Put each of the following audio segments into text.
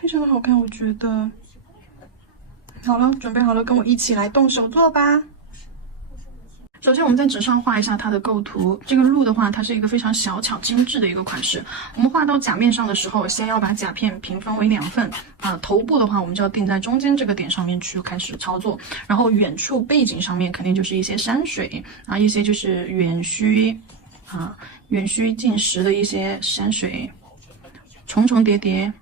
非常的好看，我觉得。好了，准备好了，跟我一起来动手做吧。首先，我们在纸上画一下它的构图。这个鹿的话，它是一个非常小巧精致的一个款式。我们画到甲面上的时候，先要把甲片平分为2份头部的话，我们就要定在中间这个点上面去开始操作。然后远处背景上面肯定就是一些山水一些就是远虚近实的一些山水，重重叠叠，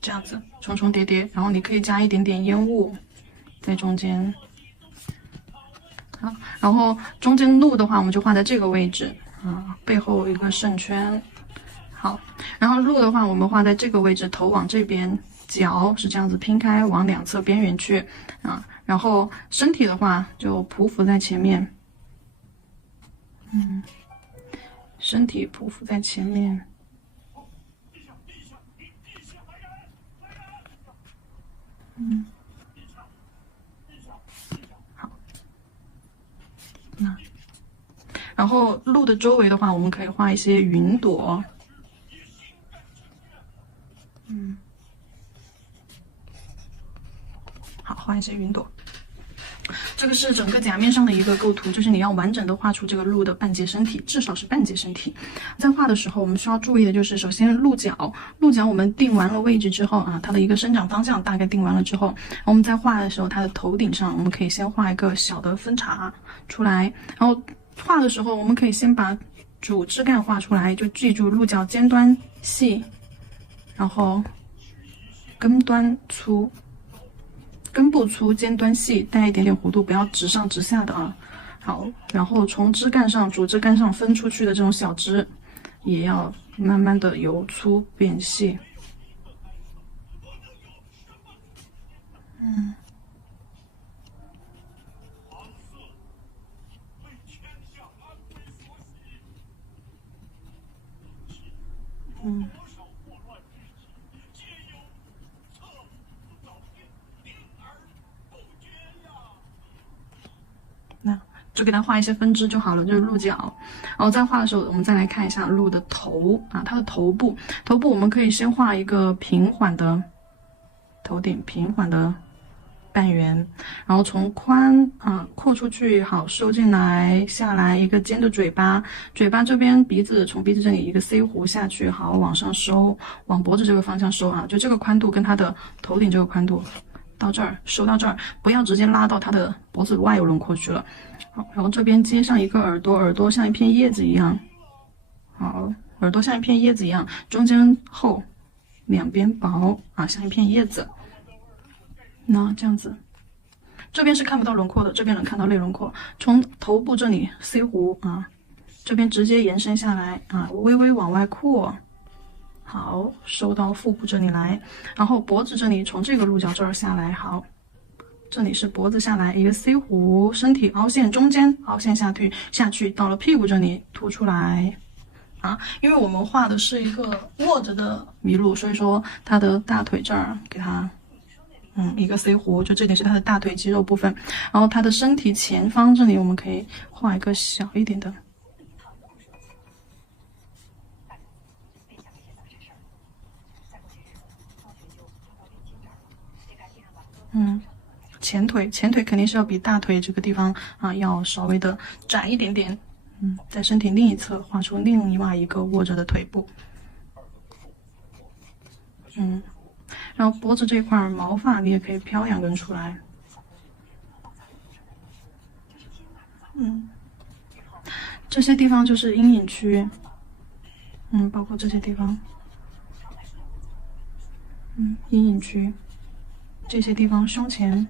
这样子重重叠叠。然后你可以加一点点烟雾在中间。好，然后中间鹿的话，我们就画在这个位置背后一个圣圈。好，然后鹿的话，我们画在这个位置，头往这边，脚是这样子拼开，往2侧边缘去然后身体的话就匍匐在前面，身体匍匐在前面。然后鹿的周围的话，我们可以画一些云朵，好，画一些云朵。这个是整个甲面上的一个构图，就是你要完整的画出这个鹿的半截身体，至少是半截身体。在画的时候，我们需要注意的就是，首先鹿角我们定完了位置之后它的一个生长方向大概定完了之后，我们在画的时候，它的头顶上我们可以先画一个小的分叉出来，然后画的时候，我们可以先把主枝干画出来，就记住鹿角尖端细，然后根端粗。根部粗，尖端细，带一点点弧度，不要直上直下的好，然后从主枝干上分出去的这种小枝，也要慢慢的由粗变细。就给它画一些分支就好了，就是鹿角。然后在画的时候，我们再来看一下鹿的头它的头部我们可以先画一个平缓的头顶，平缓的半圆，然后从宽扩出去，好收进来，下来一个尖的嘴巴，嘴巴这边从鼻子这里一个 C 弧下去，好往上收，往脖子这个方向收就这个宽度跟它的头顶这个宽度。到这儿收到这儿，不要直接拉到它的脖子外有轮廓去了。好，然后这边接上一个耳朵，耳朵像一片叶子一样。好，耳朵像一片叶子一样，中间厚，两边薄像一片叶子。那这样子，这边是看不到轮廓的，这边能看到类轮廓。从头部这里 C 弧这边直接延伸下来微微往外扩。好，收到腹部这里来，然后脖子这里从这个鹿角这儿下来，好，这里是脖子下来一个 C 弧，身体凹陷中间凹陷下去，到了屁股这里凸出来因为我们画的是一个卧着的麋鹿，所以说它的大腿这儿给它一个 C 弧，就这里是它的大腿肌肉部分，然后它的身体前方这里我们可以画一个小一点的。前腿肯定是要比大腿这个地方要稍微的窄一点点，在身体另一侧画出另外一个握着的腿部，然后脖子这块毛发你也可以飘2根出来，这些地方就是阴影区，包括这些地方，阴影区，这些地方胸前。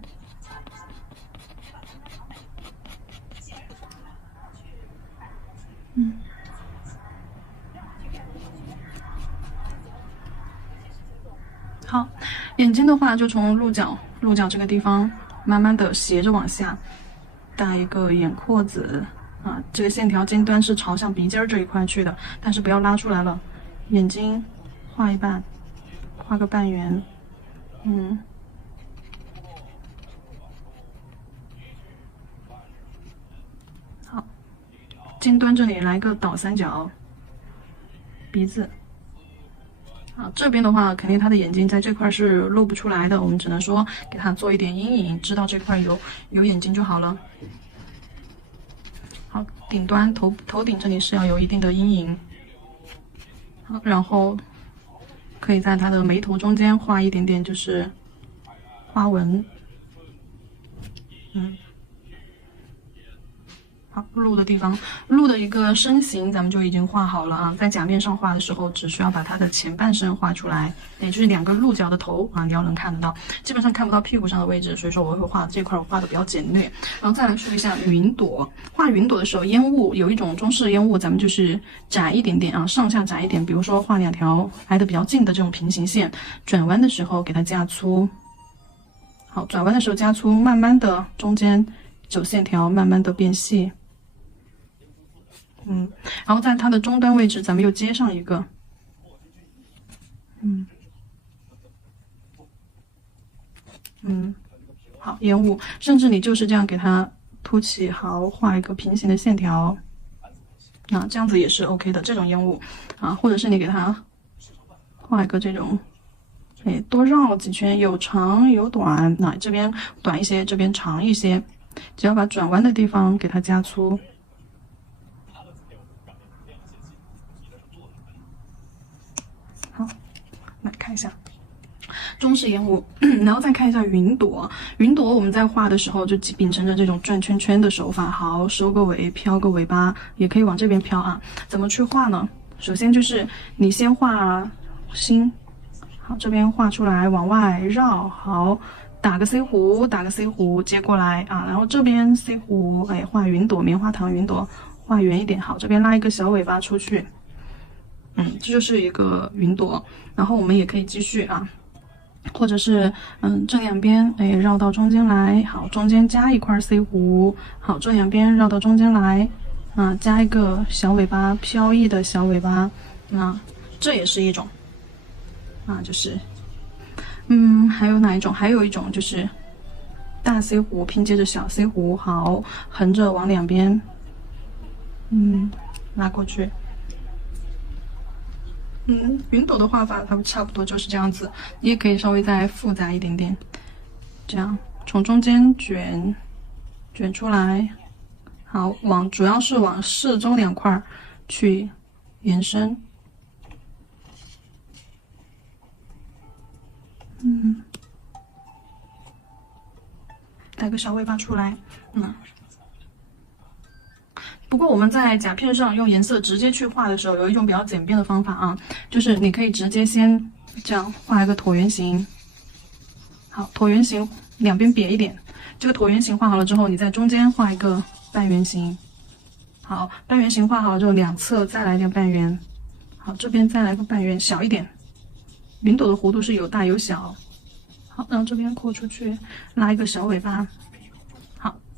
好，眼睛的话就从鹿角这个地方慢慢的斜着往下，带一个眼廓子这个线条尖端是朝向鼻尖这一块去的，但是不要拉出来了。眼睛画一半，画个半圆，好，尖端这里来个倒三角，鼻子。啊，这边的话，肯定它的眼睛在这块是露不出来的，我们只能说给它做一点阴影，知道这块有眼睛就好了。好，顶端头顶这里是要有一定的阴影。好，然后可以在它的眉头中间画一点点，就是花纹。好，鹿的地方，鹿的一个身形咱们就已经画好了啊。在甲面上画的时候，只需要把它的前半身画出来，也就是2个鹿角的头啊，你要能看得到，基本上看不到屁股上的位置，所以说我会画这块，我画的比较简略。然后再来说一下云朵，画云朵的时候，烟雾有一种中式烟雾，咱们就是窄一点点啊，上下窄一点，比如说画2条挨得比较近的这种平行线，转弯的时候给它加粗。好，转弯的时候加粗，慢慢的中间走线条，慢慢的变细。然后在它的终端位置，咱们又接上一个，好，烟雾，甚至你就是这样给它凸起，好，画一个平行的线条，啊，这样子也是 OK 的，这种烟雾啊，或者是你给它画一个这种，多绕几圈，有长有短，那这边短一些，这边长一些，只要把转弯的地方给它加粗。好，来看一下中式烟雾，然后再看一下云朵。云朵我们在画的时候就秉承着这种转圈圈的手法，好，收个尾，飘个尾巴，也可以往这边飘啊。怎么去画呢？首先就是你先画心，好，这边画出来，往外绕，好，打个 C 弧，打个 C 弧，接过来啊，然后这边 C 弧，画云朵，棉花糖云朵，画圆一点，好，这边拉一个小尾巴出去。这就是一个云朵，然后我们也可以继续啊，或者是正两边绕到中间来，好，中间加一块 C 弧，好，正两边绕到中间来，加一个小尾巴，飘逸的小尾巴，这也是一种就是还有哪一种？还有一种就是大 C 弧拼接着小 C 弧，好，横着往两边拉过去。云朵的画法它们差不多就是这样子，你也可以稍微再复杂一点点，这样从中间卷出来，好，主要是往四周2块去延伸，带个小尾巴出来，不过我们在甲片上用颜色直接去画的时候，有一种比较简便的方法啊，就是你可以直接先这样画一个椭圆形，好，椭圆形两边瘪一点，这个椭圆形画好了之后，你在中间画一个半圆形，好，半圆形画好了之后，两侧再来一点半圆，好，这边再来个半圆，小一点，云朵的弧度是有大有小，好，然后这边扩出去，拉一个小尾巴。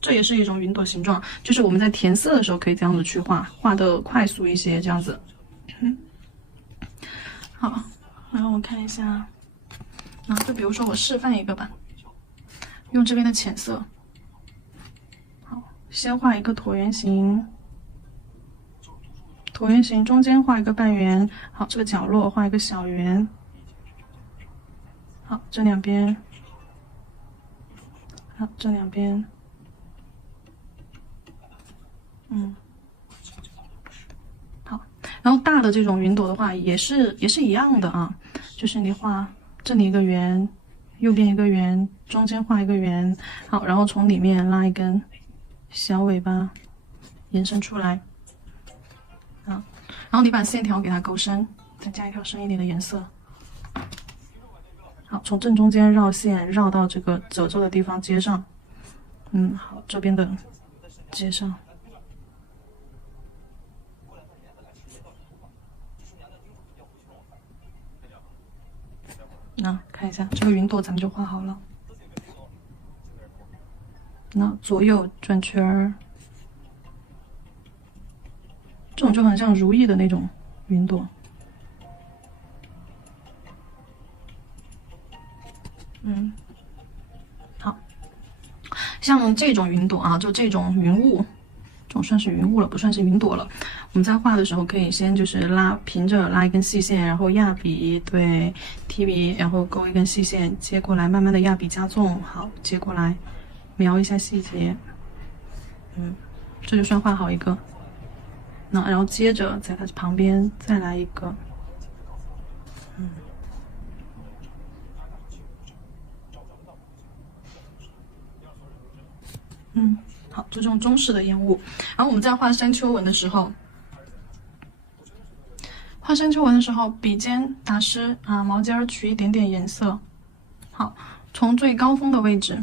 这也是一种云朵形状，就是我们在填色的时候可以这样子去画，画的快速一些，这样子。好，然后我看一下，就比如说我示范一个吧，用这边的浅色，好，先画一个椭圆形，椭圆形中间画一个半圆，好，这个角落画一个小圆，好，这两边，好，这两边。好，然后大的这种云朵的话，也是一样的啊，就是你画这里一个圆，右边一个圆，中间画一个圆，好，然后从里面拉一根小尾巴延伸出来，然后你把线条给它勾深，再加一条深一点的颜色，好，从正中间绕线绕到这个褶皱的地方接上，好，这边的接上。看一下这个云朵，咱们就画好了。那左右转圈儿，这种就很像如意的那种云朵。好，像这种云朵啊，就这种云雾，这种算是云雾了，不算是云朵了。我们在画的时候可以先就是平着拉一根细线，然后压笔，对，提笔，然后勾一根细线，接过来，慢慢的压笔加重，好，接过来，描一下细节，这就算画好一个。那然后接着在它旁边再来一个，好，就这种中式的烟雾。然后我们在画山丘纹的时候，笔尖打湿啊，毛尖取一点点颜色。好，从最高峰的位置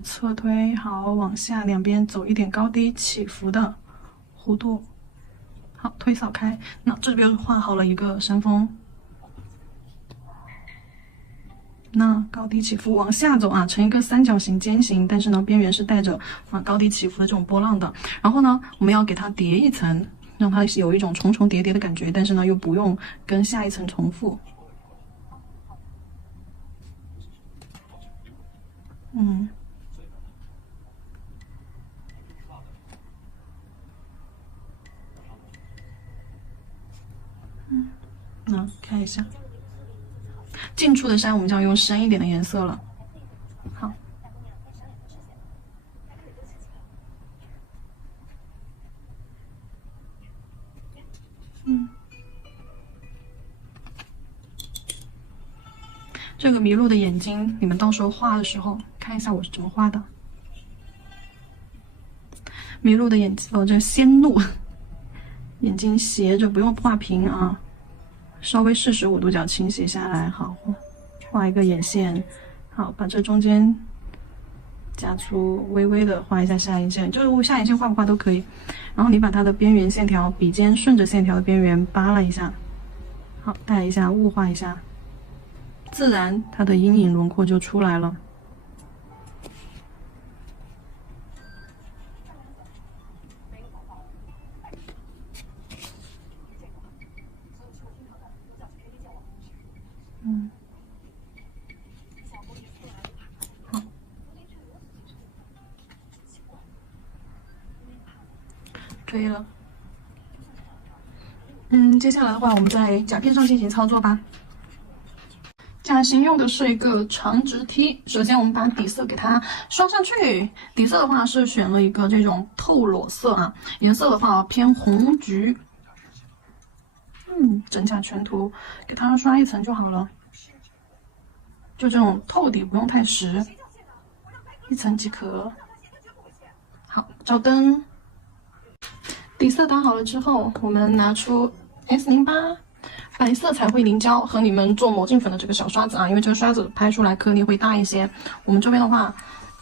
侧推，好，往下两边走一点高低起伏的弧度。好，推扫开。那这边画好了一个山峰。那高低起伏往下走啊，成一个三角形尖形，但是呢，边缘是带着高低起伏的这种波浪的。然后呢，我们要给它叠一层，让它有一种重重叠叠的感觉，但是呢，又不用跟下一层重复。那看一下。近处的山我们就要用深一点的颜色了。好，这个麋鹿的眼睛，你们到时候画的时候看一下我是怎么画的。麋鹿的眼睛，这个仙鹿眼睛斜着，不用画平啊，稍微45度角倾斜下来，好，画一个眼线，好，把这中间加粗，微微的画一下下眼线，就是下眼线画不画都可以。然后你把它的边缘线条，笔尖顺着线条的边缘扒拉一下，好，带一下，雾化一下，自然它的阴影轮廓就出来了。可以了。接下来的话，我们在甲片上进行操作吧。甲型用的是一个长直梯，首先我们把底色给它刷上去。底色的话是选了一个这种透裸色啊，颜色的话偏红橘。真假全图给它刷一层就好了，就这种透底不用太实，一层即可。好，照灯。底色打好了之后，我们拿出 S08白色彩绘凝胶和你们做魔镜粉的这个小刷子啊，因为这个刷子拍出来颗粒会大一些。我们这边的话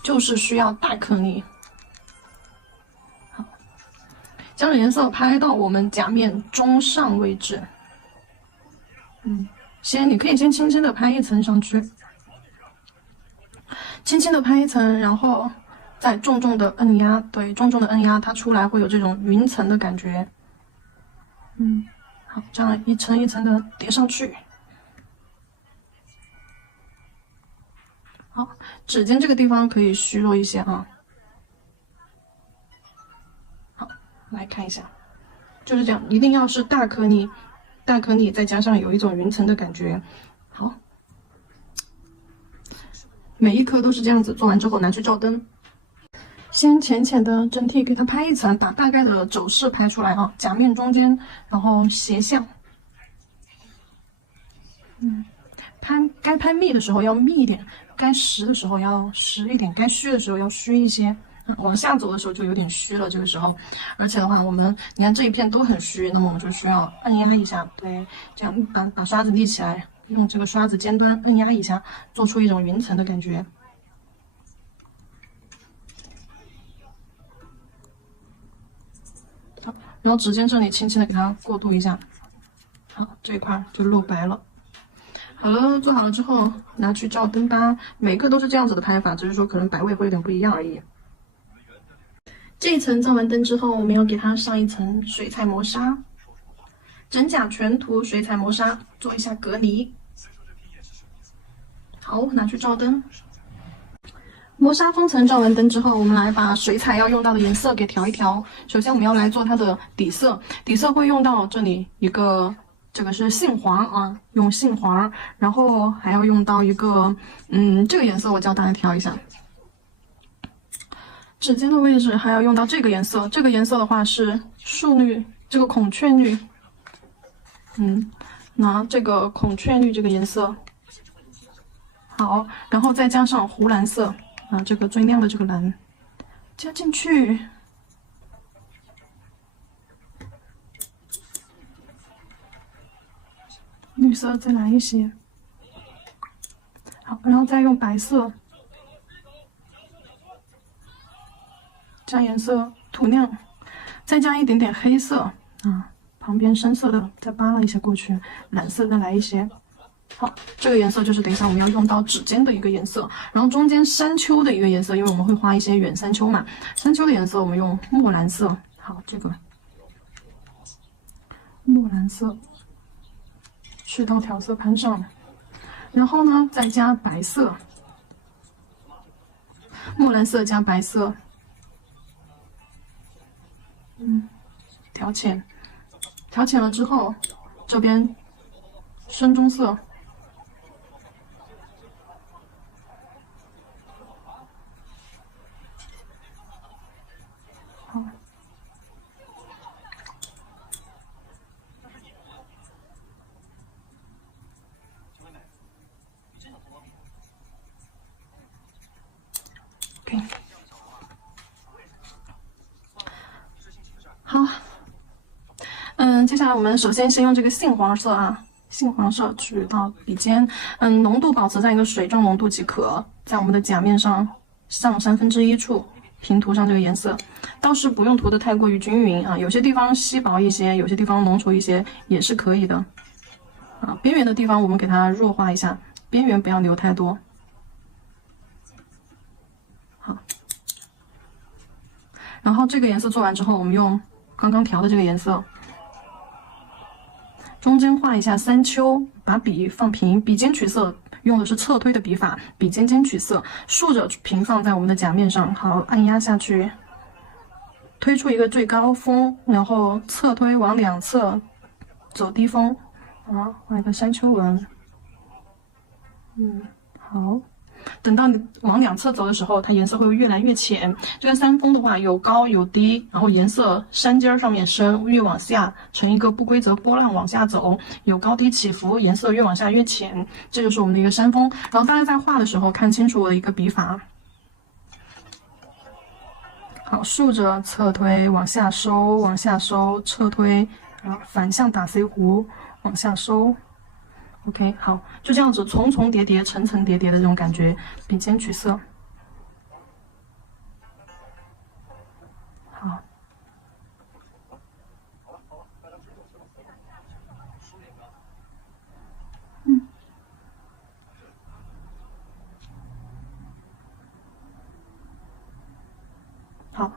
就是需要大颗粒。好，将颜色拍到我们甲面中上位置。你可以先轻轻的拍一层上去，轻轻的拍一层，然后再重重的摁压，对，重重的摁压，它出来会有这种云层的感觉。好，这样一层一层的叠上去。好，指尖这个地方可以虚弱一些啊。好，来看一下，就是这样，一定要是大颗粒，大颗粒再加上有一种云层的感觉。好，每一颗都是这样子，做完之后拿去照灯。先浅浅的整体给它拍一层，把大概的走势拍出来啊，甲面中间，然后斜向。该拍密的时候要密一点，该实的时候要实一点，该虚的时候要虚一些。往下走的时候就有点虚了，这个时候，而且的话，你看这一片都很虚，那么我们就需要按压一下，对，这样把刷子立起来，用这个刷子尖端按压一下，做出一种云层的感觉。好，然后指尖这里轻轻的给它过渡一下，好，这一块就露白了。好了，做好了之后拿去照灯吧，每个都是这样子的拍法，只是说可能摆位会有点不一样而已。这一层照完灯之后，我们要给它上一层水彩磨砂，真假全涂水彩磨砂，做一下隔离。好，拿去照灯。磨砂封层照完灯之后，我们来把水彩要用到的颜色给调一调。首先我们要来做它的底色，底色会用到这里一个，这个是杏黄啊，用杏黄，然后还要用到一个，这个颜色我教大家调一下。指尖的位置还要用到这个颜色，这个颜色的话是树绿，这个孔雀绿，拿这个孔雀绿这个颜色，好，然后再加上湖蓝色啊，这个最亮的这个蓝加进去，绿色再来一些，好，然后再用白色加颜色涂亮，再加一点点黑色啊，旁边深色的再扒拉一些过去，蓝色再来一些。好，这个颜色就是等一下我们要用到指尖的一个颜色，然后中间山丘的一个颜色，因为我们会画一些远山丘嘛，山丘的颜色我们用墨蓝色。好，这个墨蓝色去到调色盘上，然后呢再加白色，墨蓝色加白色，调浅，调浅了之后，这边深棕色。好，接下来我们首先先用这个杏黄色啊，杏黄色取到笔尖，浓度保持在一个水状浓度即可，在我们的甲面上上1/3处平涂上这个颜色，倒是不用涂的太过于均匀啊，有些地方稀薄一些，有些地方浓稠一些也是可以的啊。边缘的地方我们给它弱化一下，边缘不要留太多。好，然后这个颜色做完之后，我们用刚刚调的这个颜色。中间画一下山丘，把笔放平，笔尖取色用的是侧推的笔法，笔尖尖取色，竖着平放在我们的甲面上，好，按压下去，推出一个最高峰，然后侧推往两侧走低峰，好，画一个山丘纹，好。等到你往两侧走的时候，它颜色会越来越浅。这个山峰的话有高有低，然后颜色山尖上面深，越往下呈一个不规则波浪往下走，有高低起伏，颜色越往下越浅。这就是我们的一个山峰。然后大家在画的时候看清楚我的一个笔法。好，竖着侧推往下收，往下收，侧推，然后反向打 C 弧，往下收。OK， 好，就这样子重重叠叠、层层叠叠的这种感觉，笔尖取色。好，好。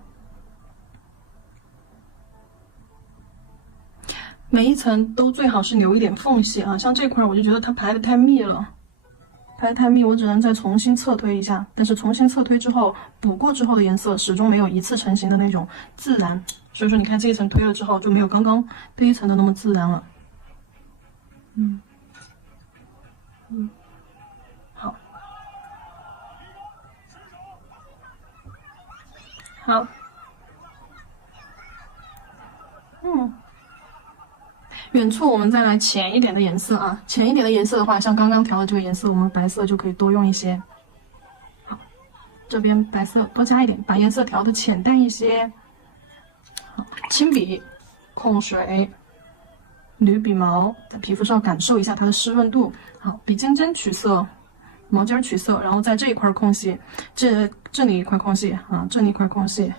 每一层都最好是留一点缝隙啊，像这块我就觉得它排的太密了，排的太密，我只能再重新侧推一下。但是重新侧推之后，补过之后的颜色始终没有一次成型的那种自然，所以说你看这一层推了之后就没有刚刚第一层的那么自然了。好，好，远处我们再来浅一点的颜色啊，浅一点的颜色的话，像刚刚调的这个颜色，我们白色就可以多用一些。好，这边白色多加一点，把颜色调的浅淡一些。好，轻笔控水，捋笔毛，在皮肤上感受一下它的湿润度。好，笔尖尖取色，毛尖取色，然后在这一块空隙，这里一块空隙啊，这里一块空隙。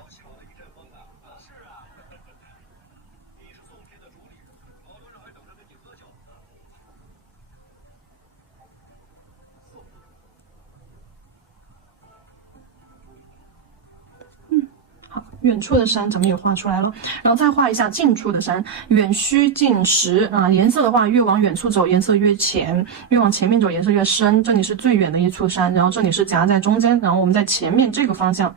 远处的山咱们也画出来了，然后再画一下近处的山，远虚近实啊。颜色的话，越往远处走，颜色越浅；越往前面走，颜色越深。这里是最远的一处山，然后这里是夹在中间，然后我们在前面这个方向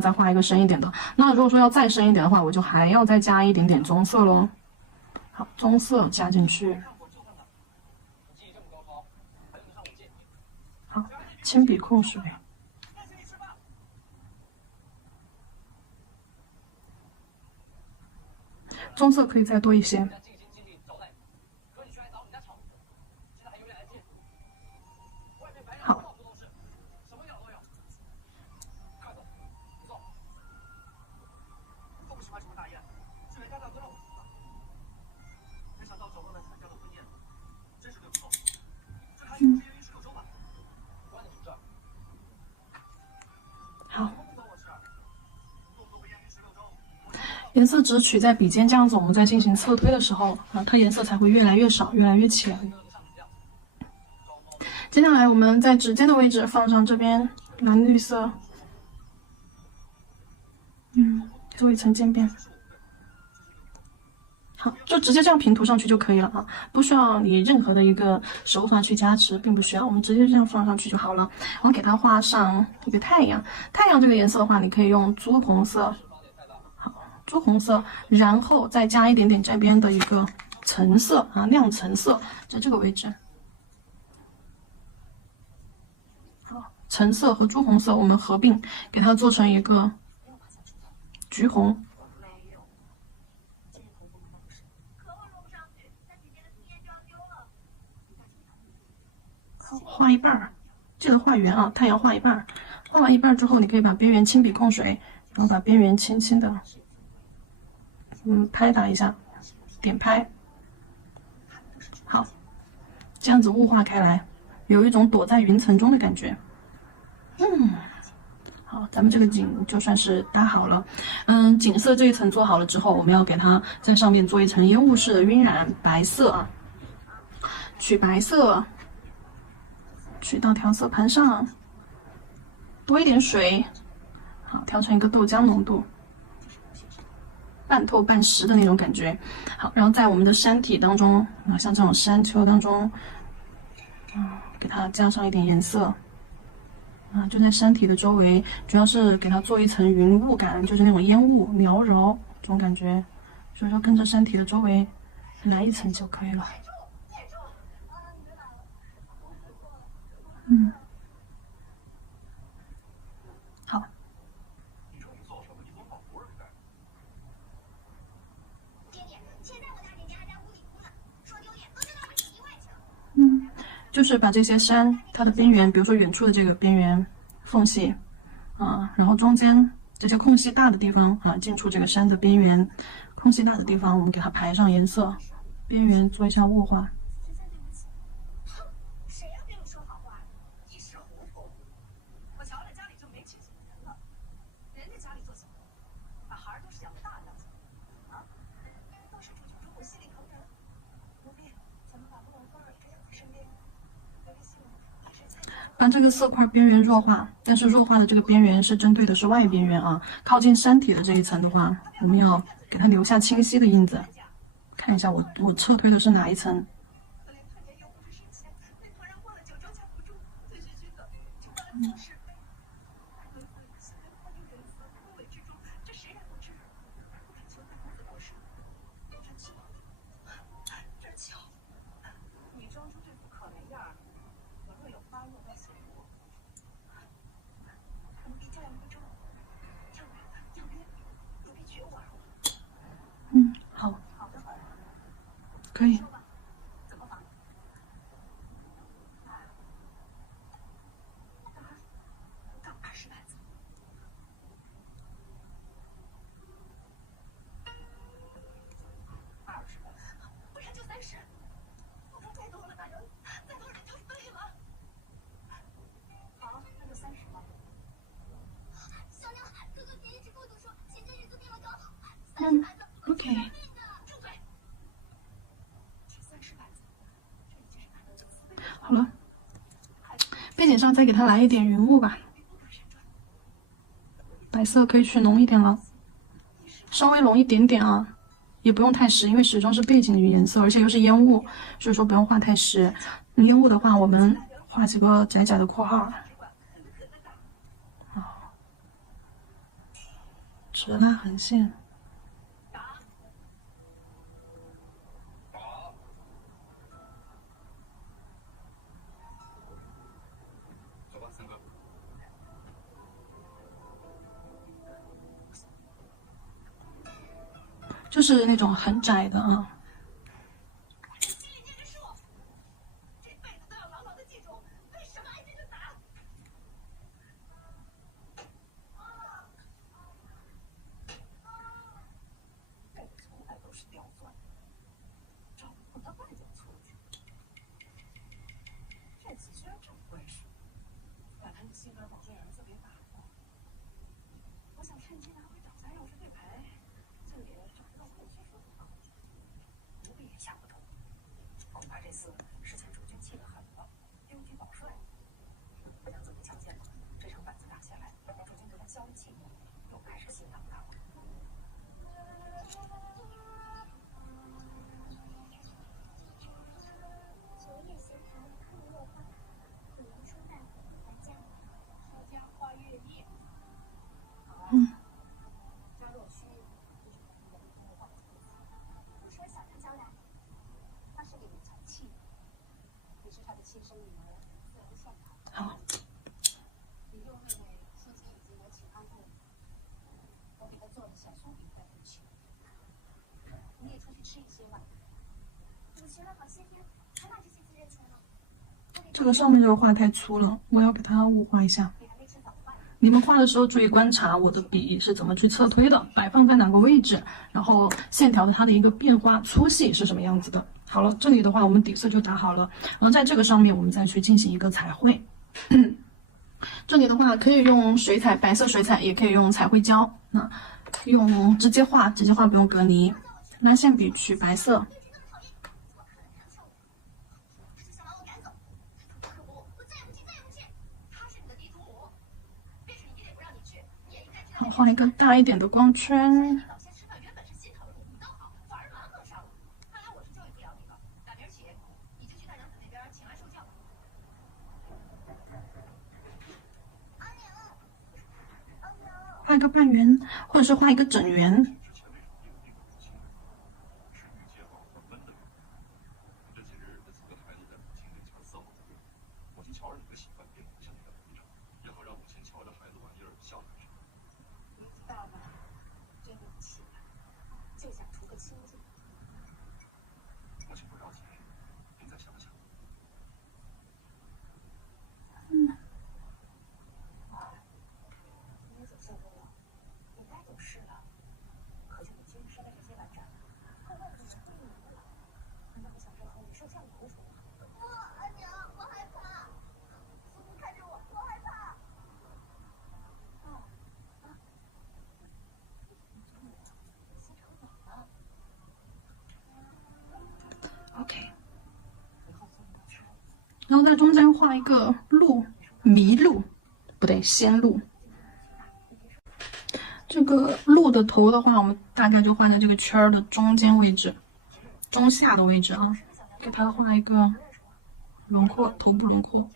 再画一个深一点的。那如果说要再深一点的话，我就还要再加一点点棕色咯。好，棕色加进去。好，铅笔控水。棕色可以再多一些。好，好。颜色只取在笔尖，这样子我们在进行侧推的时候啊，它颜色才会越来越少，越来越浅。接下来我们在指尖的位置放上这边蓝绿色，做一层渐变。好，就直接这样平涂上去就可以了啊，不需要你任何的一个手法去加持，并不需要，我们直接这样放上去就好了。然后给它画上一个太阳，太阳这个颜色的话，你可以用朱红色。朱红色，然后再加一点点这边的一个橙色啊，亮橙色，在这个位置。好，橙色和朱红色我们合并，给它做成一个橘红。好，画一半儿，记得画圆啊，太阳画一半儿。画完一半之后，你可以把边缘轻笔控水，然后把边缘轻轻的。拍打一下，点拍，好，这样子雾化开来，有一种躲在云层中的感觉。好，咱们这个景就算是搭好了。景色这一层做好了之后，我们要给它在上面做一层烟雾式的晕染，白色啊，取白色，取到调色盘上，多一点水，好，调成一个豆浆浓度。半透半实的那种感觉，好，然后在我们的山体当中啊，像这种山丘当中，给它加上一点颜色，就在山体的周围，主要是给它做一层云雾感，就是那种烟雾缭绕这种感觉，所以说跟着山体的周围来一层就可以了。好。就是把这些山它的边缘，比如说远处的这个边缘缝隙然后中间这些空隙大的地方近处这个山的边缘空隙大的地方，我们给它排上颜色，边缘做一下雾化。把这个色块边缘弱化，但是弱化的这个边缘是针对的是外边缘啊，靠近山体的这一层的话，我们要给它留下清晰的印子。看一下我撤推的是哪一层？好，可以。OK。好了，背景上再给它来一点云雾吧，白色可以取浓一点了。稍微浓一点点啊，也不用太实，因为时装是背景的颜色，而且又是烟雾，所以说不用画太实。烟雾的话，我们画几个窄窄的括号，直拉横线。就是那种很窄的啊。好。这个上面这个画太粗了，我要给它雾化一下。你们画的时候注意观察我的笔是怎么去侧推的，摆放在哪个位置，然后线条的它的一个变化粗细是什么样子的。好了，这里的话我们底色就打好了，然后在这个上面我们再去进行一个彩绘。这里的话可以用水彩，白色水彩，也可以用彩绘胶。那用直接画不用隔离。拿线笔取白色。好，画一个大一点的光圈。画一个半圆，或者是画一个整圆。OK， 然后在中间画一个鹿，麋鹿，不对，仙鹿。这个鹿的头的话，我们大概就画在这个圈儿的中间位置，中下的位置啊，给它画一个轮廓，头部轮廓。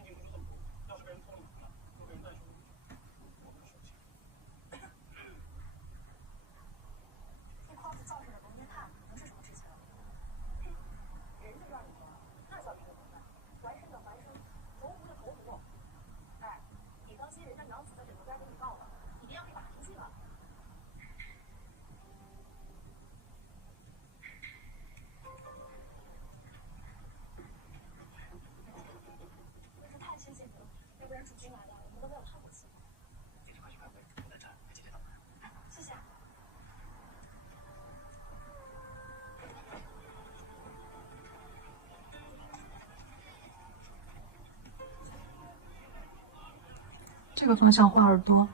这个方向画耳朵，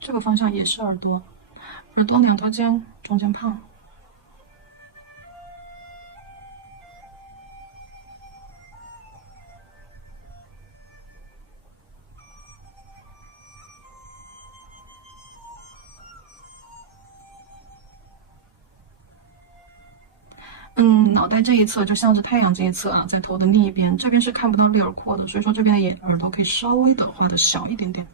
这个方向也是耳朵，耳朵两头尖，中间胖。脑袋这一侧就像是太阳这一侧啊，在头的另一边，这边是看不到立耳廓的，所以说这边的耳朵可以稍微的画的小一点点。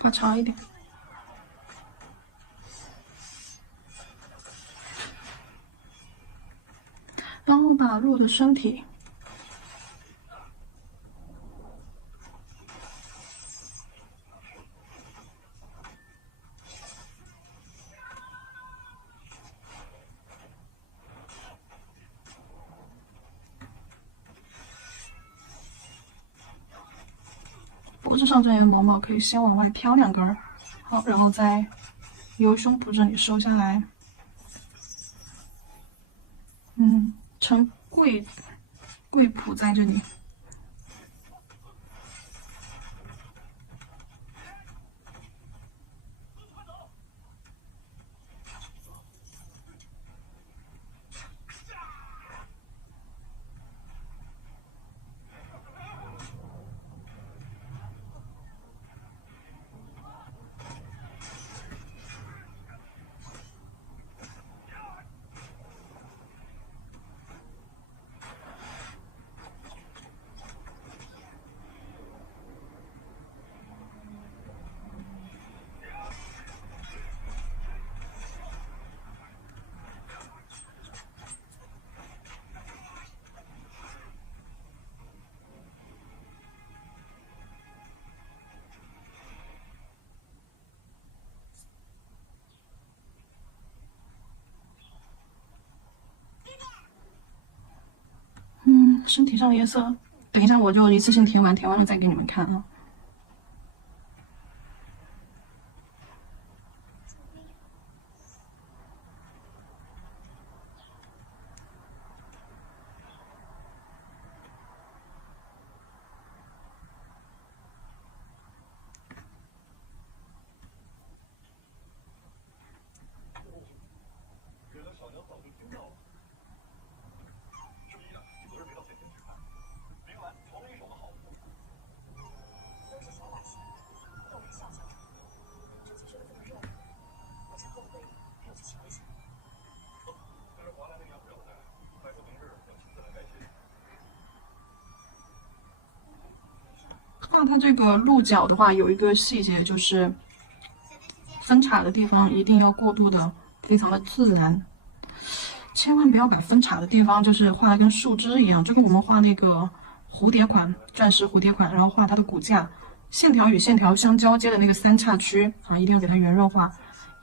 画长一点，然后把鹿的身体脖子上这些毛毛可以先往外挑2根儿，好，然后再由胸脯这里收下来，呈跪脯在这里。身体上的颜色，等一下我就一次性填完，填完了再给你们看啊。画它这个鹿角的话，有一个细节就是分叉的地方一定要过渡的非常的自然，千万不要把分叉的地方就是画的跟树枝一样，就跟我们画那个蝴蝶款、钻石蝴蝶款，然后画它的骨架，线条与线条相交接的那个3叉区啊，一定要给它圆润化。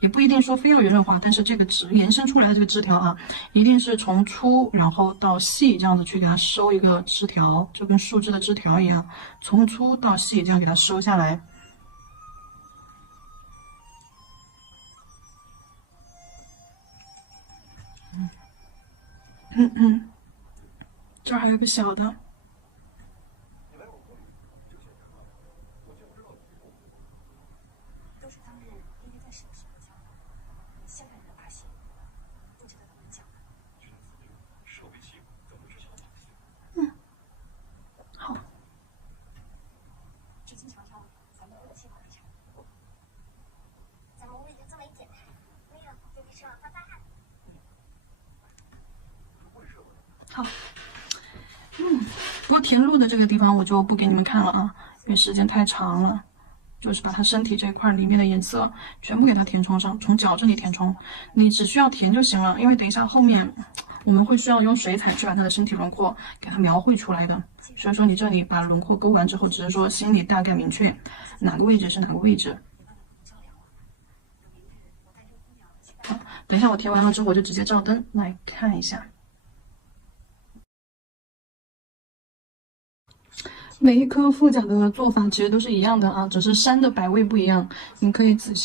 也不一定说非要圆润化，但是这个延伸出来的这个枝条啊，一定是从粗然后到细这样子去给它收一个枝条，就跟树枝的枝条一样，从粗到细这样给它收下来。这儿还有一个小的。好。好，不过填鹿的这个地方我就不给你们看了啊，因为时间太长了。就是把它身体这一块里面的颜色全部给它填充上，从脚这里填充，你只需要填就行了。因为等一下后面我们会需要用水彩去把它的身体轮廓给它描绘出来的，所以说你这里把轮廓勾完之后，只是说心里大概明确哪个位置是哪个位置。好，等一下我填完了之后，我就直接照灯来看一下。每一颗腹甲的做法其实都是一样的啊，只是山的摆位不一样，你可以仔细。